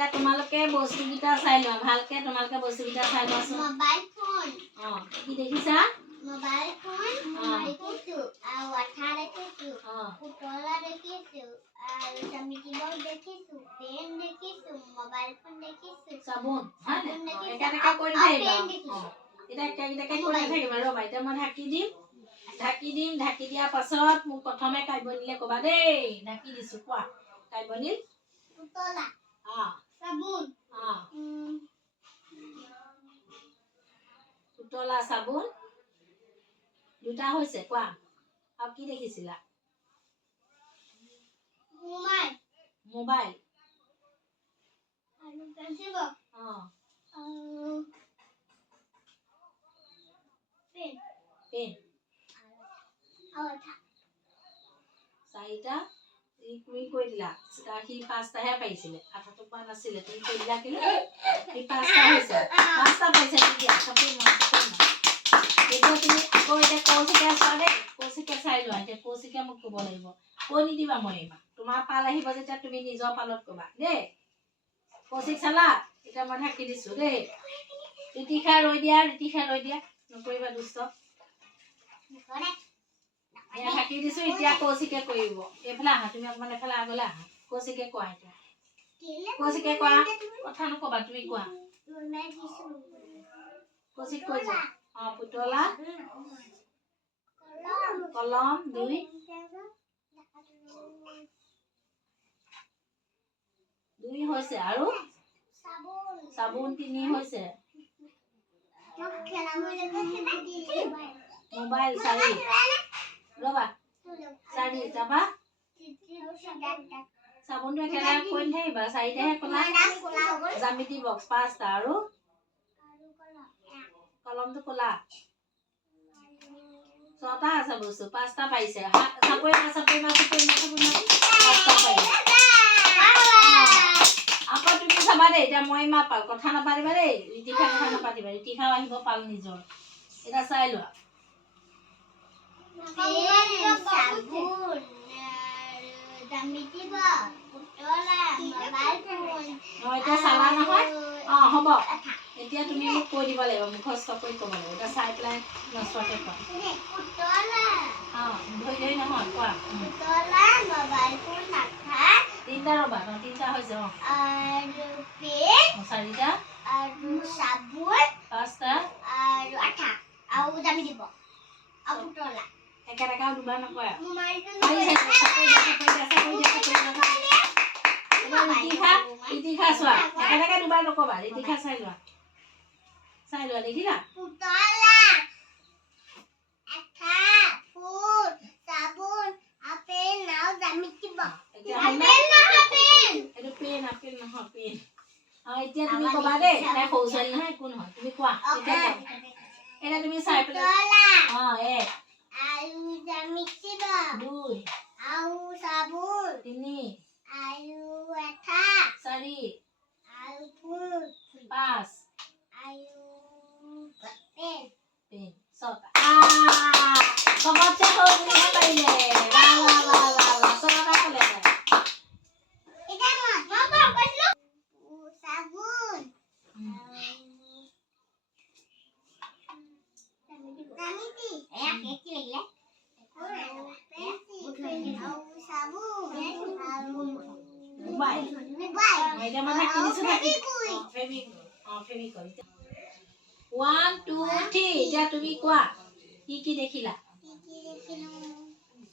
এৰা তোমালোকে বস্তুকেইটা চাই লোৱা ভালকে তোমালোকে বস্তুকেইটা চাই লোৱাচোন মোবাইল ফোন কি দেখিছা মোবাইল ফোন দেখিছো আৰু আঠা দেখিছো পুতলা দেখিছো আৰু জ্যামিতি বক্স দেখিছো পেন দেখিছো মোবাইল ফোন দেখিছো সাবুন হয় না একা কৰি থাকিবা এটা একা কৰি থাকিবা ৰবা এতিয়া মই ঢাকি দিম ঢাকি দিয়া পাছত মোক প্ৰথমে কাইবনিলে কবা দেই ঢাকি দিছো কোৱা কাইবনিল পুতলা সাবুন পুতলা সাবুন দুটা হৈছে কোৱা আৰু কি দেখিছিলা মোবাইল আৰু পেন্সিল বক্স পেন আঠা চাৰিটা তুমি কৈ দিলা সি পাঁচটাহে পাইছিলে আঠাটো পোৱা নাছিলে তুমি কৈ দিলা কেলে সি পাঁচটা হৈছে পাঁচটা পাইছে তেতিয়া এতিয়া তুমি আকৌ এতিয়া কৌশিকে চোৱা দেই কৌশিকে চাই লোৱা এতিয়া কৌশিকে মোক ক'ব লাগিব কৈ নিদিবা মই এইবাৰ তোমাৰ পাল আহিব যেতিয়া তুমি নিজৰ পালত ক'বা দেই কৌশিক চালা এতিয়া মই ঢাকি দিছো দেই ঋতিশা ৰৈ দিয়া নকৰিবা দুষ্ট ঢাকি দিছো এতিয়া কৌশিকে কৰিব এইফালে আহা তুমি অকমান এফালে আগলৈ আহা কৌশিকে কোৱা এতিয়া কৌশিকে কোৱা কথা নকবা তুমি কোৱা কৌশিক কৈ যোৱা পুতলা কলম 2 হৈছে আৰু সাবুন 3 হৈছে মোবাইল 4 ৰবা 4 যাবা সাবুনটো একেবাৰে কৈ থাকিবা 4টাহে কলা জ্যামিতি বক্স 5টা আৰু কলমটো কলা 6টা আছে বস্তু 5টা পাইছে চাপৰি মা 5টা পাইছে আকৌ তুমি চাবা দেই এতিয়া মই মা পাল কথা নাপাতিবা দেই ঋতিশা কথা নাপাতিবা ঋতিশাও আহিব পাল নিজৰ এটা চাই লোৱা সাবুন জ্যামিতি বক্স পুতলা মোবাইল ফোন এতিয়া চালা নহয় হ'ব এতিয়া তুমি মোক কৈ দিব লাগিব মুখস্থ কৰি ক'ব লাগিব এটা চাই পেলাই নচোৱাকে কোৱা পুতলা ধৰি নহয় কোৱা পুতলা মোবাইল ফোন আঠা 3টা ৰবা 3টা হৈছে আৰু পেন 4টা আৰু সাবুন 5টা আৰু আঠা আৰু জ্যামিতি বক্স আৰু পুতলা একেটাকাও দুবাৰ নকৰা ঋতিশা চোৱা একেটাকে দুবাৰ নকবা ঋতিশা চাই লোৱা দেখিলা পুতলা আঠা ফুল সাবুন আপেল নাও জ্যামিতি বক্স এইটো পেন আপেল নহয় পেন এতিয়া তুমি কবা দেই তাই সৰু ছোৱালী নহয় একো নহয় তুমি কোৱা এতিয়া তুমি চাই পেলাই আৰু জ্যামিতি বক্স 2 আৰু সাবুন 3 আৰু আঠা 4 আৰু ফুল 5 আৰু পেন 6টা চবতছে সৰু বুলিহে পাৰিলে চবটা ক'লে সাবুন One, 2, 3 এতিয়া তুমি কোৱা কি দেখিলা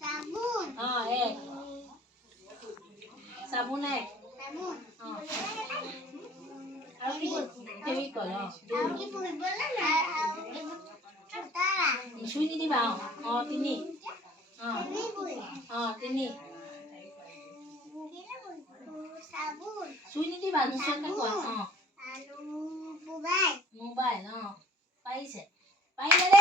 সাবুন সাবুন আৰু কি ফেভিকল চুই নিদিবা 3 3 চুই নিদিবা নুচুৱাকে কোৱা মোবাইল পাৰিছে পাৰিলে